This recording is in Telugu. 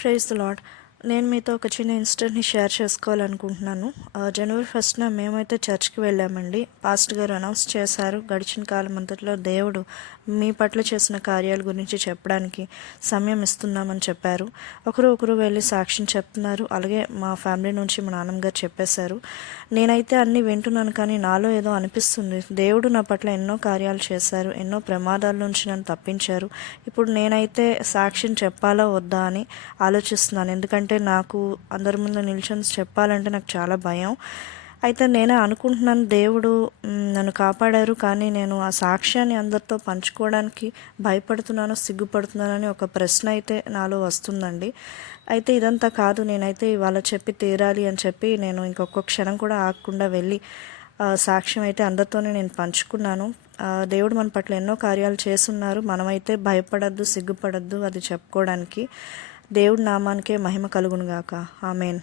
Praise the lord. నేను మీతో ఒక చిన్న ఇన్సిడెంట్ని షేర్ చేసుకోవాలనుకుంటున్నాను. జనవరి 1న మేమైతే చర్చ్కి వెళ్ళామండి. పాస్టర్ గారు అనౌన్స్ చేశారు, గడిచిన కాలం అంతట్లో దేవుడు మీ పట్ల చేసిన కార్యాల గురించి చెప్పడానికి సమయం ఇస్తున్నామని చెప్పారు. ఒకరు వెళ్ళి సాక్ష్యం చెప్తున్నారు. అలాగే మా ఫ్యామిలీ నుంచి మా నాన్నగారు చెప్పేశారు. నేనైతే అన్నీ వింటున్నాను, కానీ నాలో ఏదో అనిపిస్తుంది. దేవుడు నా పట్ల ఎన్నో కార్యాలు చేశారు, ఎన్నో ప్రమాదాల నుంచి నన్ను తప్పించారు. ఇప్పుడు నేనైతే సాక్ష్యం చెప్పాలా వద్దా అని ఆలోచిస్తున్నాను. ఎందుకంటే నాకు అందరి ముందు నిల్చొని చెప్పాలంటే నాకు చాలా భయం. అయితే నేనే అనుకుంటున్నాను, దేవుడు నన్ను కాపాడారు, కానీ నేను ఆ సాక్ష్యాన్ని అందరితో పంచుకోవడానికి భయపడుతున్నాను, సిగ్గుపడుతున్నానని ఒక ప్రశ్న అయితే నాలో వస్తుందండి. అయితే ఇదంతా కాదు, నేనైతే ఇవాళ చెప్పి తీరాలి అని చెప్పి నేను ఇంకొక క్షణం కూడా ఆగకుండా వెళ్ళి సాక్ష్యం అయితే అందరితోనే నేను పంచుకున్నాను. దేవుడు మన పట్ల ఎన్నో కార్యాలు చేస్తున్నారు. మనమైతే భయపడద్దు, సిగ్గుపడద్దు అది చెప్పుకోవడానికి. దేవుడి నామానికే మహిమ కలుగునుగాక. ఆమేన్.